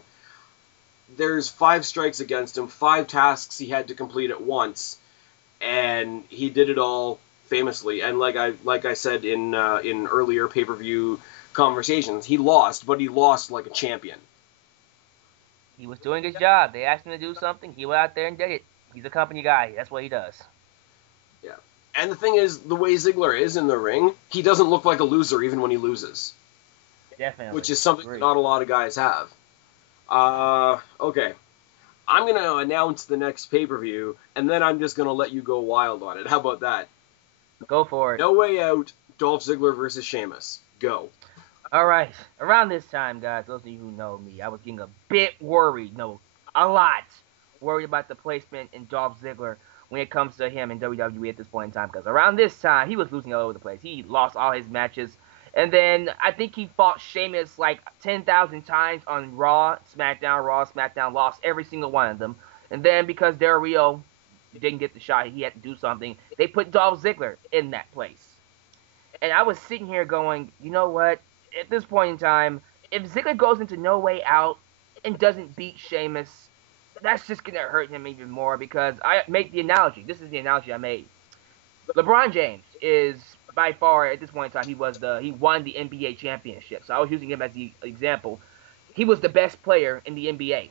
There's 5 strikes against him, 5 tasks he had to complete at once, and he did it all famously. And like I said in earlier pay-per-view conversations, he lost, but he lost like a champion. He was doing his job. They asked him to do something. He went out there and did it. He's a company guy. That's what he does. Yeah. And the thing is, the way Ziggler is in the ring, he doesn't look like a loser even when he loses. Definitely. Which is something that not a lot of guys have. Okay. I'm going to announce the next pay-per-view, and then I'm just going to let you go wild on it. How about that? Go for it. No Way Out, Dolph Ziggler versus Sheamus. Go. All right. Around this time, guys, those of you who know me, I was getting a bit worried. No, a lot worried about the placement in Dolph Ziggler when it comes to him in WWE at this point in time. Because around this time, he was losing all over the place. He lost all his matches. And then I think he fought Sheamus like 10,000 times on Raw, SmackDown, lost every single one of them. And then because Del Rio didn't get the shot, he had to do something, they put Dolph Ziggler in that place. And I was sitting here going, you know what? At this point in time, if Ziggler goes into No Way Out and doesn't beat Sheamus, that's just going to hurt him even more, because I make the analogy. This is the analogy I made. LeBron James is by far, at this point in time, he won the NBA championship. So I was using him as the example. He was the best player in the NBA.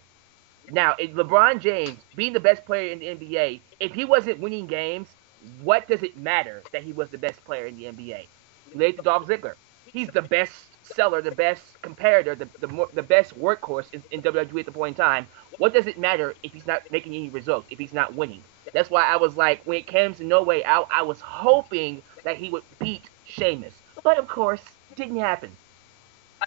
Now, if LeBron James being the best player in the NBA, if he wasn't winning games, what does it matter that he was the best player in the NBA? Related to Dolph Ziggler. He's the best seller, the best comparator, the best workhorse in WWE at the point in time. What does it matter if he's not making any results, if he's not winning? That's why I was like, when it came to No Way Out, I was hoping that he would beat Sheamus. But, of course, it didn't happen.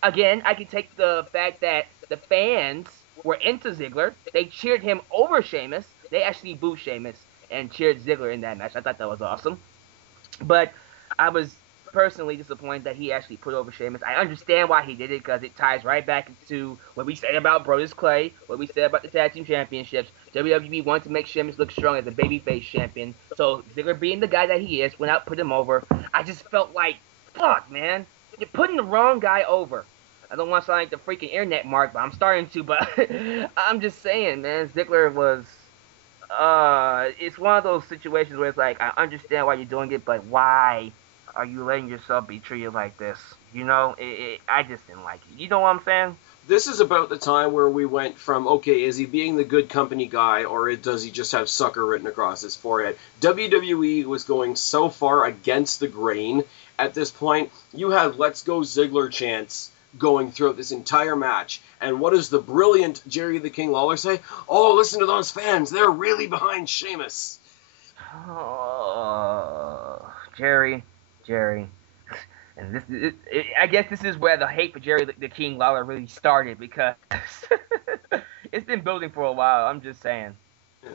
Again, I can take the fact that the fans were into Ziggler. They cheered him over Sheamus. They actually booed Sheamus and cheered Ziggler in that match. I thought that was awesome. But I was personally disappointed that he actually put over Sheamus. I understand why he did it, because it ties right back into what we said about Brodus Clay, what we said about the Tag Team Championships. WWE wanted to make Sheamus look strong as a babyface champion. So Ziggler, being the guy that he is, went out, put him over. I just felt like, fuck, man, you're putting the wrong guy over. I don't want to sound like the freaking internet mark, but I'm starting to. But I'm just saying, man, Ziggler was. It's one of those situations where it's like, I understand why you're doing it, but why are you letting yourself be treated like this? You know, I just didn't like it. You know what I'm saying? This is about the time where we went from, okay, is he being the good company guy, or does he just have sucker written across his forehead? WWE was going so far against the grain at this point. You had Let's Go Ziggler chants going throughout this entire match. And what does the brilliant Jerry the King Lawler say? Oh, listen to those fans. They're really behind Sheamus. Oh, Jerry. And I guess this is where the hate for Jerry the King Lawler really started, because it's been building for a while. I'm just saying. Yeah.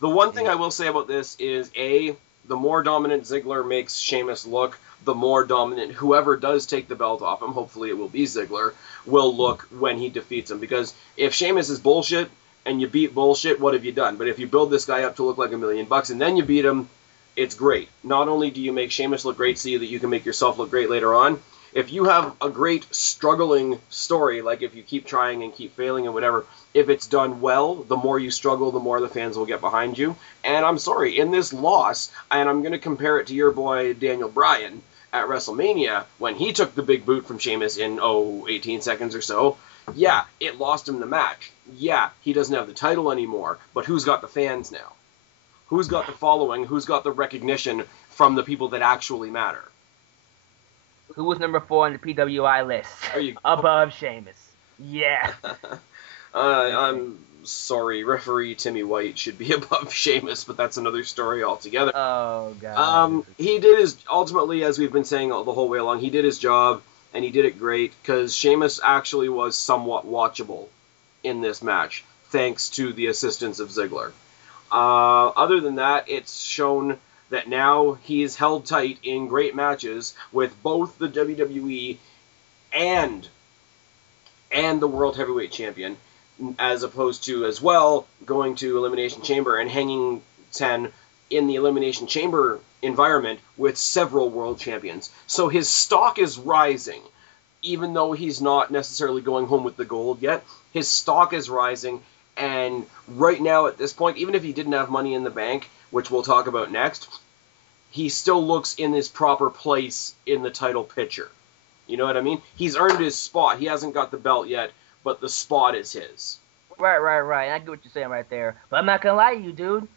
The one thing I will say about this is, the more dominant Ziggler makes Sheamus look, the more dominant whoever does take the belt off him, hopefully it will be Ziggler, will look when he defeats him. Because if Sheamus is bullshit and you beat bullshit, what have you done? But if you build this guy up to look like $1 million and then you beat him, it's great. Not only do you make Sheamus look great so that you can make yourself look great later on, if you have a great struggling story, like if you keep trying and keep failing and whatever, if it's done well, the more you struggle, the more the fans will get behind you. And I'm sorry, in this loss, and I'm going to compare it to your boy Daniel Bryan at WrestleMania, when he took the big boot from Sheamus in, 18 seconds or so, yeah, it lost him the match. Yeah, he doesn't have the title anymore, but who's got the fans now? Who's got the following? Who's got the recognition from the people that actually matter? Who was number 4 on the PWI list? Above Sheamus. Yeah. I'm sorry, referee Timmy White should be above Sheamus, but that's another story altogether. Oh, God. He did his, ultimately, as we've been saying the whole way along, he did his job, and he did it great, because Sheamus actually was somewhat watchable in this match, thanks to the assistance of Ziggler. Other than that, it's shown that now he's held tight in great matches with both the WWE and the World Heavyweight Champion, as opposed to, as well, going to Elimination Chamber and hanging 10 in the Elimination Chamber environment with several World Champions. So his stock is rising, even though he's not necessarily going home with the gold yet. His stock is rising, and right now at this point, even if he didn't have money in the bank, which we'll talk about next, he still looks in his proper place in the title picture. You know what I mean? He's earned his spot. He hasn't got the belt yet, but the spot is his. Right. I get what you're saying right there. But I'm not going to lie to you, dude.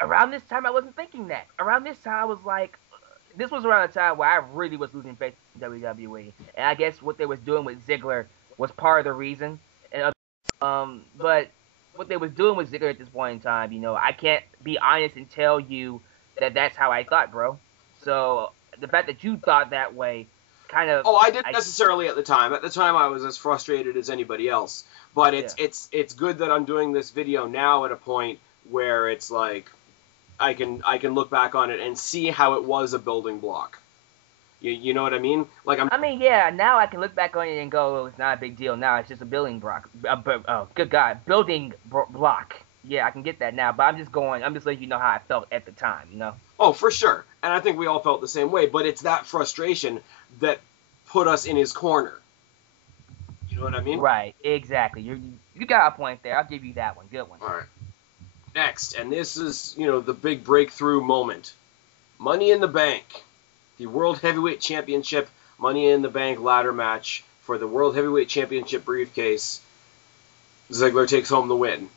Around this time, I wasn't thinking that. Around this time, I was like, this was around the time where I really was losing faith in WWE. And I guess what they was doing with Ziggler was part of the reason. But what they was doing with Ziggler at this point in time, you know, I can't be honest and tell you that that's how I thought, bro. So the fact that you thought that way kind of... Oh, I didn't necessarily at the time. At the time, I was as frustrated as anybody else. But it's good that I'm doing this video now at a point where it's like I can look back on it and see how it was a building block. You know what I mean? Like yeah. Now I can look back on it and go, oh, it's not a big deal. Now it's just a building block. Good God, building block. Yeah, I can get that now. But I'm just letting you know how I felt at the time. You know? Oh, for sure. And I think we all felt the same way. But it's that frustration that put us in his corner. You know what I mean? Right. Exactly. You got a point there. I'll give you that one. Good one. All right. Next, and this is the big breakthrough moment. Money in the Bank. The World Heavyweight Championship Money in the Bank ladder match for the World Heavyweight Championship briefcase. Ziggler takes home the win.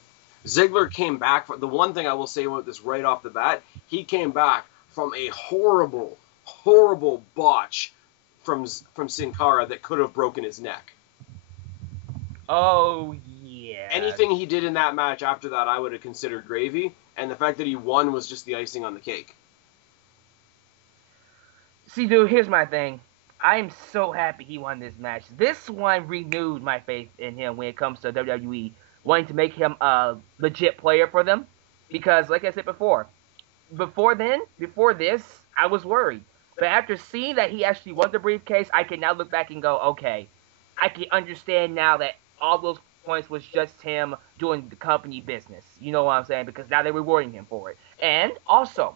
Ziggler came back. The one thing I will say about this right off the bat, he came back from a horrible, horrible botch from Sin Cara that could have broken his neck. Oh, yeah. Anything he did in that match after that, I would have considered gravy, and the fact that he won was just the icing on the cake. See, dude, here's my thing. I am so happy he won this match. This one renewed my faith in him when it comes to WWE, wanting to make him a legit player for them. Because, like I said before this, I was worried. But after seeing that he actually won the briefcase, I can now look back and go, okay, I can understand now that all those points was just him doing the company business. You know what I'm saying? Because now they're rewarding him for it. And also,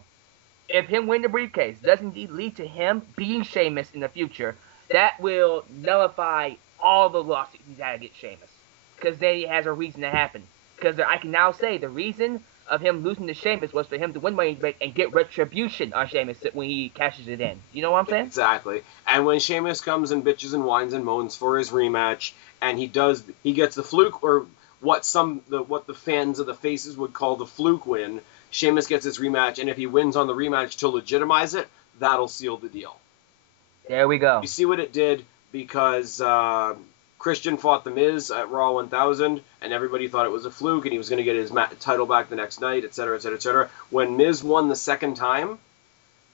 if him winning the briefcase does indeed lead to him beating Sheamus in the future, that will nullify all the lawsuits he's had against Sheamus. Because then he has a reason to happen. Because I can now say the reason of him losing to Sheamus was for him to win Money in the Bank and get retribution on Sheamus when he cashes it in. You know what I'm saying? Exactly. And when Sheamus comes and bitches and whines and moans for his rematch, and he gets the fluke, or what the fans of the faces would call the fluke win. Sheamus gets his rematch, and if he wins on the rematch to legitimize it, that'll seal the deal. There we go. You see what it did, because Christian fought The Miz at Raw 1000, and everybody thought it was a fluke, and he was going to get his title back the next night, etc., etc., etc. When Miz won the second time,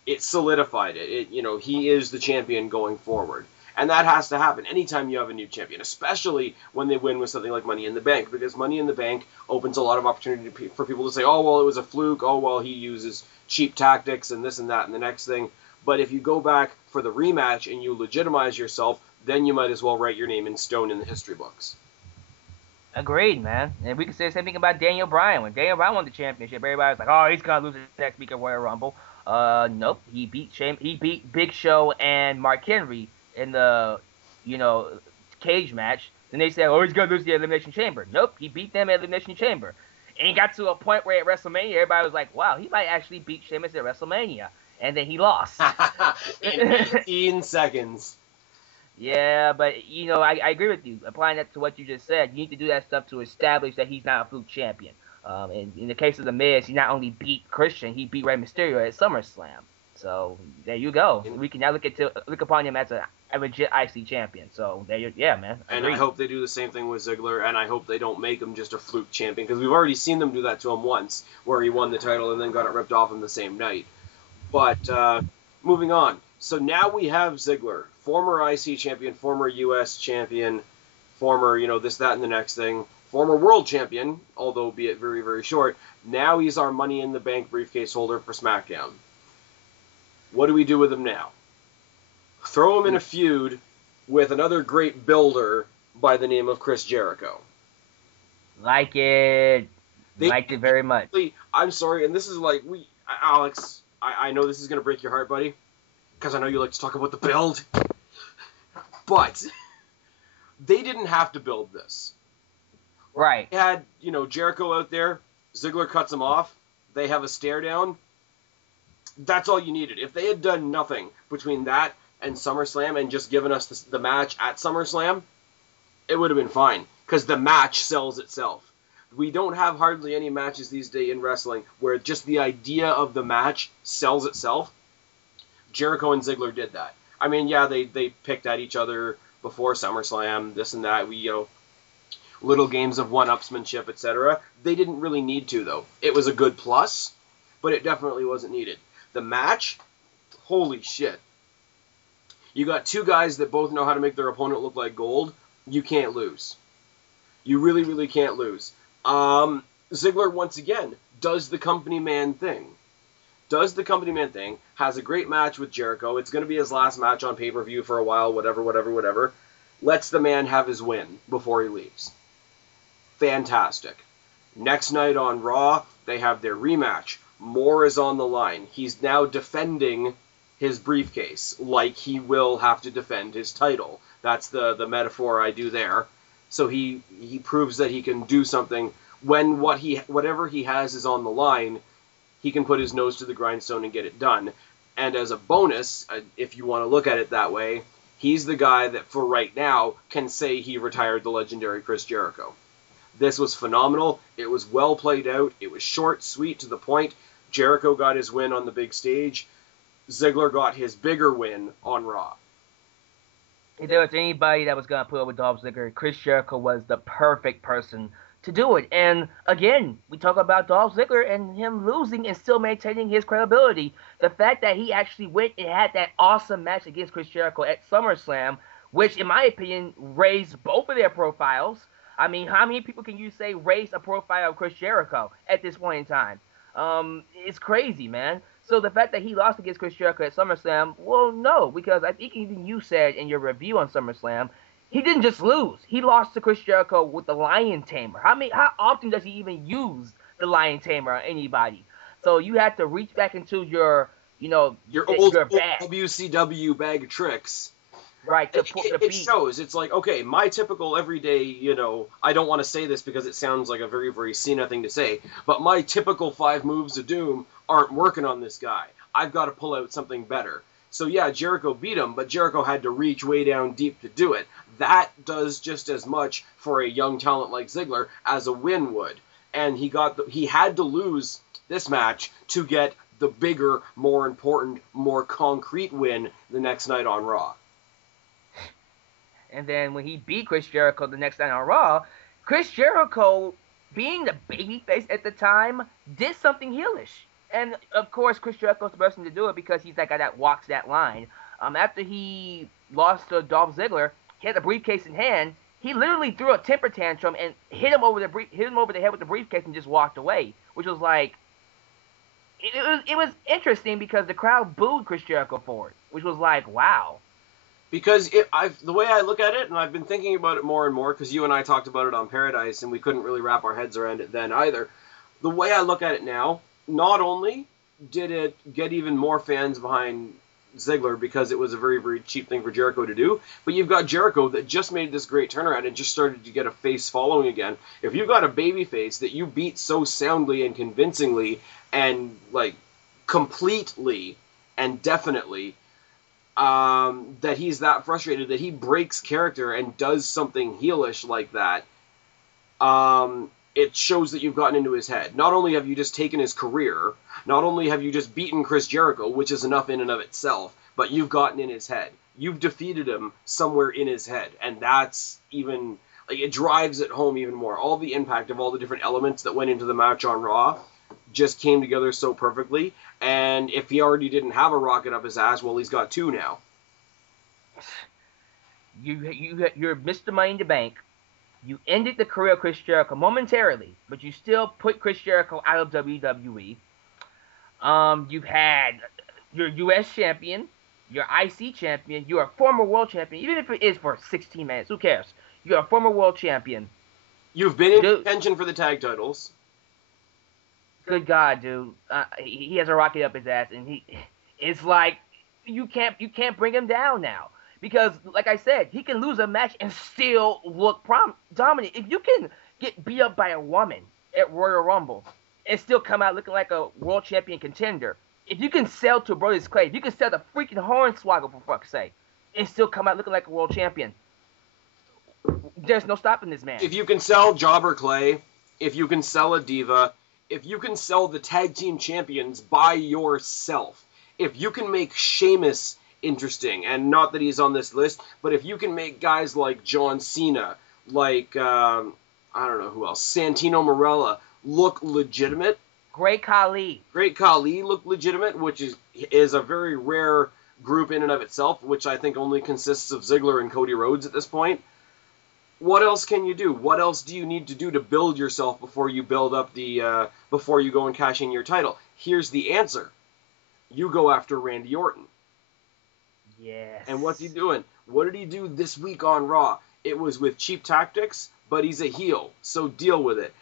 it solidified it. He is the champion going forward. And that has to happen anytime you have a new champion, especially when they win with something like Money in the Bank, because Money in the Bank opens a lot of opportunity for people to say, oh, well, it was a fluke, oh, well, he uses cheap tactics and this and that and the next thing. But if you go back for the rematch and you legitimize yourself, then you might as well write your name in stone in the history books. Agreed, man. And we can say the same thing about Daniel Bryan. When Daniel Bryan won the championship, everybody was like, oh, he's going to lose the next week at Royal Rumble. Nope. He beat Big Show and Mark Henry in the, cage match. Then they said, oh, he's going to lose the Elimination Chamber. Nope. He beat them at Elimination Chamber. And he got to a point where at WrestleMania, everybody was like, wow, he might actually beat Sheamus at WrestleMania. And then he lost. In 18 seconds. Yeah, but, I agree with you. Applying that to what you just said, you need to do that stuff to establish that he's not a fluke champion. And in the case of The Miz, he not only beat Christian, he beat Rey Mysterio at SummerSlam. So, there you go. We can now look upon him as a legit IC champion. So, yeah, man. And I hope they do the same thing with Ziggler, and I hope they don't make him just a fluke champion, because we've already seen them do that to him once, where he won the title and then got it ripped off him the same night. But, moving on. So now we have Ziggler, former IC champion, former US champion, former, this, that, and the next thing, former world champion, although be it very, very short. Now he's our Money in the Bank briefcase holder for SmackDown. What do we do with him now? Throw him in a feud with another great builder by the name of Chris Jericho. Like it. Liked it very much. I'm sorry, and this is like, Alex, I know this is going to break your heart, buddy, because I know you like to talk about the build, but they didn't have to build this. Right. They had, Jericho out there, Ziggler cuts him off, they have a stare down. That's all you needed. If they had done nothing between that and SummerSlam and just given us the match at SummerSlam, it would have been fine, because the match sells itself. We don't have hardly any matches these days in wrestling where just the idea of the match sells itself. Jericho and Ziggler did that. I mean, yeah, they picked at each other before SummerSlam, this and that. Little games of one-upsmanship, etc. They didn't really need to, though. It was a good plus, but it definitely wasn't needed. The match, holy shit. You got two guys that both know how to make their opponent look like gold. You can't lose. You really, really can't lose. Ziggler, once again, does the company man thing. Has a great match with Jericho. It's going to be his last match on pay-per-view for a while, whatever. Lets the man have his win before he leaves. Fantastic. Next night on Raw, they have their rematch. More is on the line. He's now defending his briefcase, like he will have to defend his title. That's the metaphor I do there. So he proves that he can do something when whatever he has is on the line. He can put his nose to the grindstone and get it done. And as a bonus, if you want to look at it that way, he's the guy that for right now can say he retired the legendary Chris Jericho. This was phenomenal. It was well played out. It was short, sweet, to the point. Jericho got his win on the big stage. Ziggler got his bigger win on Raw. If there was anybody that was going to put up with Dolph Ziggler, Chris Jericho was the perfect person to do it. And again, we talk about Dolph Ziggler and him losing and still maintaining his credibility. The fact that he actually went and had that awesome match against Chris Jericho at SummerSlam, which in my opinion raised both of their profiles. I mean, how many people can you say raised a profile of Chris Jericho at this point in time? It's crazy, man. So the fact that he lost against Chris Jericho at SummerSlam, well, no, because I think even you said in your review on SummerSlam, he didn't just lose. He lost to Chris Jericho with the Lion Tamer. How often does he even use the Lion Tamer on anybody? So you have to reach back into your, your old bag. WCW bag of tricks. Right, it shows. It's like, okay, my typical everyday, I don't want to say this because it sounds like a very, very Cena thing to say, but my typical 5 moves of doom aren't working on this guy. I've got to pull out something better. So yeah, Jericho beat him, but Jericho had to reach way down deep to do it. That does just as much for a young talent like Ziggler as a win would. And he had to lose this match to get the bigger, more important, more concrete win the next night on Raw. And then when he beat Chris Jericho the next night on Raw, Chris Jericho, being the babyface at the time, did something heelish. And of course, Chris Jericho's the person to do it because he's that guy that walks that line. After he lost to Dolph Ziggler, he had the briefcase in hand. He literally threw a temper tantrum and hit him over the head with the briefcase and just walked away, which was like, it was interesting because the crowd booed Chris Jericho for it, which was like, wow. Because the way I look at it, and I've been thinking about it more and more, because you and I talked about it on Paradise, and we couldn't really wrap our heads around it then either. The way I look at it now, not only did it get even more fans behind Ziggler because it was a very, very cheap thing for Jericho to do, but you've got Jericho that just made this great turnaround and just started to get a face following again. If you've got a baby face that you beat so soundly and convincingly and, like, completely and definitely, that he's that frustrated that he breaks character and does something heelish like that, it shows that you've gotten into his head. Not only have you just taken his career, not only have you just beaten Chris Jericho, which is enough in and of itself, but you've gotten in his head. You've defeated him somewhere in his head, and that's even, like, it drives it home even more. All the impact of all the different elements that went into the match on Raw just came together so perfectly, and if he already didn't have a rocket up his ass, well, he's got 2 now. You're Mr. Money in the Bank. You ended the career of Chris Jericho momentarily, but you still put Chris Jericho out of WWE. You've had your U.S. champion, your IC champion, you're a former world champion, even if it is for 16 minutes, who cares? You're a former world champion. You've been in contention for the tag titles. Good God, dude. He has a rocket up his ass, and it's like, you can't bring him down now. Because, like I said, he can lose a match and still look dominant. If you can get beat up by a woman at Royal Rumble and still come out looking like a world champion contender, if you can sell to Brodus Clay, if you can sell the freaking Hornswoggle, for fuck's sake, and still come out looking like a world champion, there's no stopping this man. If you can sell Jobber Clay, if you can sell a diva, if you can sell the tag team champions by yourself, if you can make Sheamus interesting, and not that he's on this list, but if you can make guys like John Cena, like, I don't know who else, Santino Marella look legitimate. Great Khali look legitimate, which is a very rare group in and of itself, which I think only consists of Ziggler and Cody Rhodes at this point. What else can you do? What else do you need to do to build yourself before you build up before you go and cash in your title? Here's the answer. You go after Randy Orton. Yes. And what's he doing? What did he do this week on Raw? It was with cheap tactics, but he's a heel, so deal with it.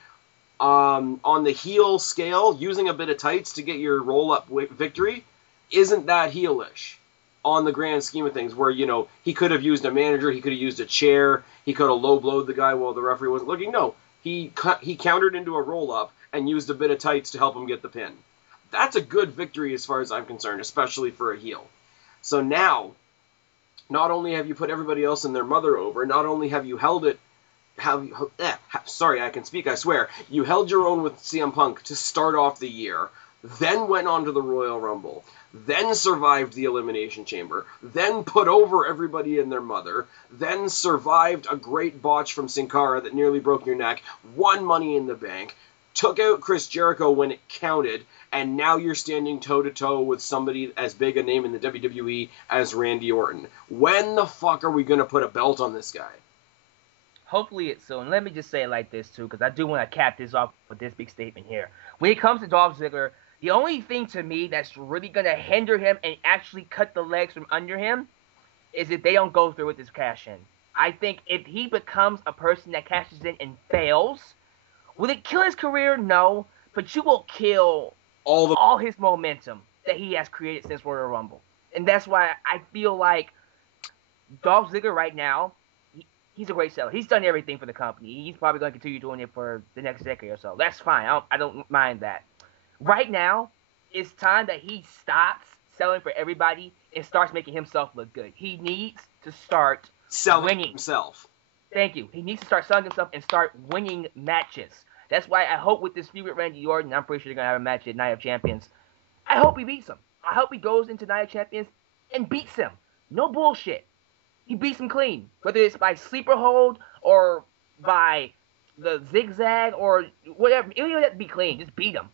On the heel scale, using a bit of tights to get your roll-up victory isn't that heelish on the grand scheme of things, where, he could have used a manager, he could have used a chair, he could have low-blowed the guy while the referee wasn't looking. No, he countered into a roll-up and used a bit of tights to help him get the pin. That's a good victory as far as I'm concerned, especially for a heel. So now, not only have you put everybody else and their mother over, not only have you held it, sorry, I can speak, I swear, you held your own with CM Punk to start off the year, then went on to the Royal Rumble, then survived the Elimination Chamber, then put over everybody and their mother, then survived a great botch from Sin Cara that nearly broke your neck, won Money in the Bank, took out Chris Jericho when it counted, and now you're standing toe-to-toe with somebody as big a name in the WWE as Randy Orton. When the fuck are we going to put a belt on this guy? Hopefully it's soon. Let me just say it like this, too, because I do want to cap this off with this big statement here. When it comes to Dolph Ziggler, the only thing to me that's really going to hinder him and actually cut the legs from under him is if they don't go through with this cash-in. I think if he becomes a person that cashes in and fails, will it kill his career? No, but you will kill all his momentum that he has created since Royal Rumble. And that's why I feel like Dolph Ziggler right now, he's a great seller. He's done everything for the company. He's probably going to continue doing it for the next decade or so. That's fine. I don't mind that. Right now, it's time that he stops selling for everybody and starts making himself look good. He needs to start selling winning himself. Thank you. He needs to start selling himself and start winning matches. That's why I hope with this feud with Randy Orton, I'm pretty sure they're going to have a match at Night of Champions. I hope he beats him. I hope he goes into Night of Champions and beats him. No bullshit. He beats him clean. Whether it's by sleeper hold or by the zigzag or whatever. It don't even have to be clean. Just beat him.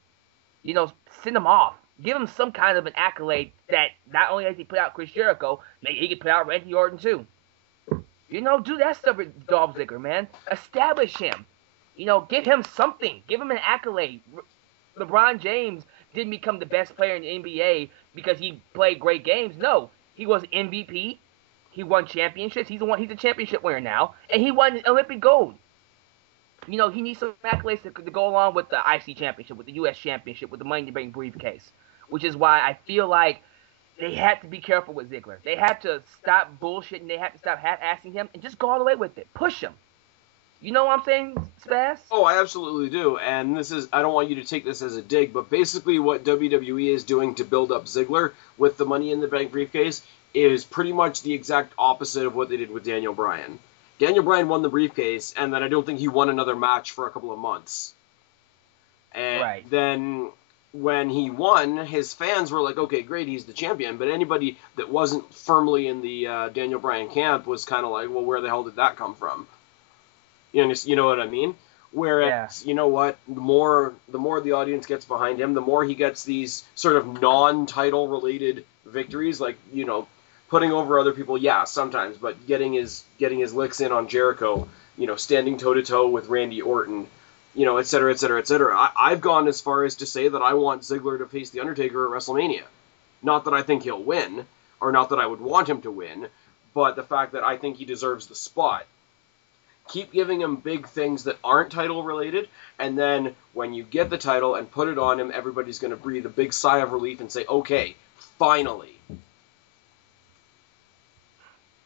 You know, send him off. Give him some kind of an accolade that not only has he put out Chris Jericho, maybe he can put out Randy Orton too. You know, do that stuff with Dolph Ziggler, man. Establish him. You know, give him something. Give him an accolade. LeBron James didn't become the best player in the NBA because he played great games. No, he was MVP. He won championships. He's a championship winner now, and he won Olympic gold. You know, he needs some accolades to go along with the IC championship, with the US championship, with the Money in the Bank briefcase. Which is why I feel like they have to be careful with Ziggler. They have to stop bullshitting. They have to stop half-assing him and just go all the way with it. Push him. You know what I'm saying, Spaz? Oh, I absolutely do. And I don't want you to take this as a dig, but basically what WWE is doing to build up Ziggler with the Money in the Bank briefcase is pretty much the exact opposite of what they did with Daniel Bryan. Daniel Bryan won the briefcase, and then I don't think he won another match for a couple of months. And then when he won, his fans were like, okay, great, he's the champion. But anybody that wasn't firmly in the Daniel Bryan camp was kind of like, well, where the hell did that come from? You know what I mean? Whereas, you know what, the more the audience gets behind him, the more he gets these sort of non-title related victories, like, you know, putting over other people, yeah, sometimes, but getting his licks in on Jericho, you know, standing toe-to-toe with Randy Orton, you know, et cetera, et cetera, et cetera. I've gone as far as to say that I want Ziggler to face The Undertaker at WrestleMania. Not that I think he'll win, or not that I would want him to win, but the fact that I think he deserves the spot. Keep giving him big things that aren't title-related, and then when you get the title and put it on him, everybody's going to breathe a big sigh of relief and say, okay, finally.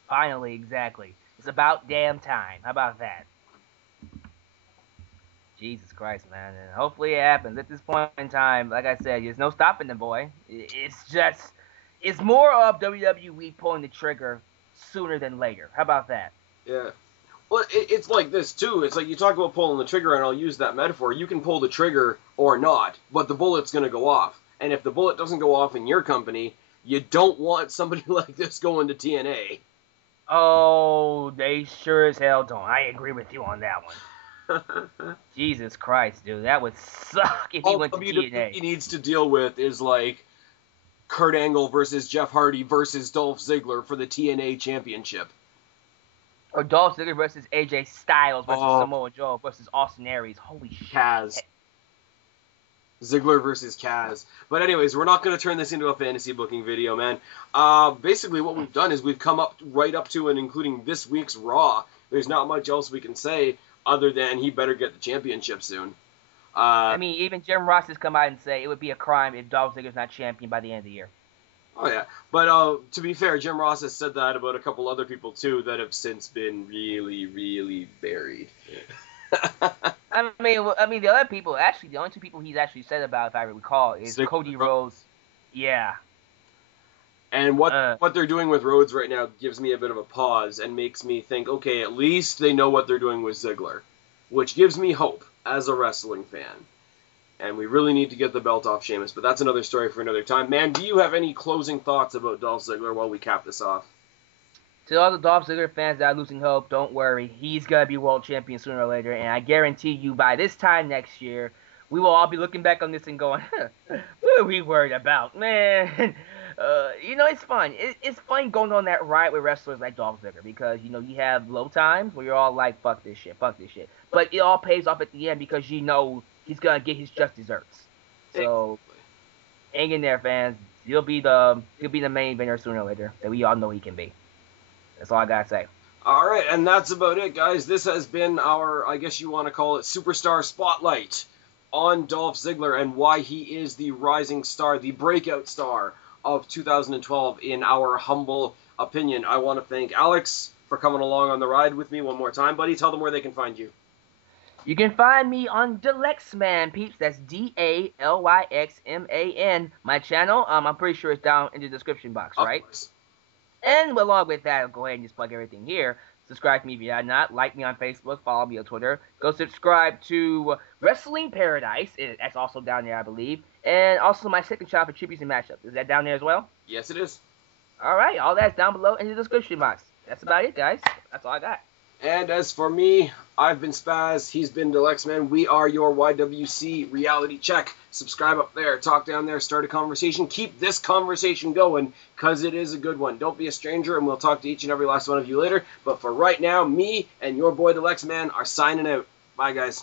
Finally, exactly. It's about damn time. How about that? Jesus Christ, man. And hopefully it happens. At this point in time, like I said, there's no stopping the boy. It's more of WWE pulling the trigger sooner than later. How about that? Yeah. Well, it's like this, too. It's like you talk about pulling the trigger, and I'll use that metaphor. You can pull the trigger or not, but the bullet's going to go off. And if the bullet doesn't go off in your company, you don't want somebody like this going to TNA. Oh, they sure as hell don't. I agree with you on that one. Jesus Christ, dude. That would suck if he went to TNA. He needs to deal with is, like, Kurt Angle versus Jeff Hardy versus Dolph Ziggler for the TNA Championship. Or Dolph Ziggler versus AJ Styles versus Samoa Joe versus Austin Aries. Holy shit. Kaz. Ziggler versus Kaz. But anyways, we're not going to turn this into a fantasy booking video, man. Basically, what we've done is we've come up right up to and including this week's Raw. There's not much else we can say other than he better get the championship soon. I mean, even Jim Ross has come out and say it would be a crime if Dolph Ziggler's not champion by the end of the year. Oh, yeah. But to be fair, Jim Ross has said that about a couple other people, too, that have since been really, really buried. I mean, the other people, actually, the only two people he's actually said about, if I recall, is Cody Rhodes. Yeah. And what they're doing with Rhodes right now gives me a bit of a pause and makes me think, okay, at least they know what they're doing with Ziggler, which gives me hope as a wrestling fan. And we really need to get the belt off Sheamus, but that's another story for another time. Man, do you have any closing thoughts about Dolph Ziggler while we cap this off? To all the Dolph Ziggler fans that are losing hope, don't worry. He's going to be world champion sooner or later, and I guarantee you by this time next year, we will all be looking back on this and going, what are we worried about? Man, you know, it's fun. It's fun going on that ride with wrestlers like Dolph Ziggler because, you know, you have low times where you're all like, fuck this shit. But it all pays off at the end because you know he's going to get his just desserts. So, hang in there, fans. He'll be the main eventer sooner or later that we all know he can be. That's all I gotta say. All right, and that's about it, guys. This has been our, I guess you want to call it, Superstar Spotlight on Dolph Ziggler and why he is the rising star, the breakout star of 2012 in our humble opinion. I want to thank Alex for coming along on the ride with me one more time, buddy. Tell them where they can find you. You can find me on Dalyxman, peeps. That's Dalyxman. My channel, I'm pretty sure it's down in the description box, right? Of course. And along with that, I'll go ahead and just plug everything here. Subscribe to me if you have not. Like me on Facebook. Follow me on Twitter. Go subscribe to Wrestling Paradise. That's also down there, I believe. And also my second channel for tributes and matchups. Is that down there as well? Yes, it is. All right. All that's down below in the description box. That's about it, guys. That's all I got. And as for me, I've been Spaz, he's been Dalyxman. We are your YWC Reality Check. Subscribe up there, talk down there, start a conversation. Keep this conversation going, because it is a good one. Don't be a stranger, and we'll talk to each and every last one of you later. But for right now, me and your boy Dalyxman are signing out. Bye, guys.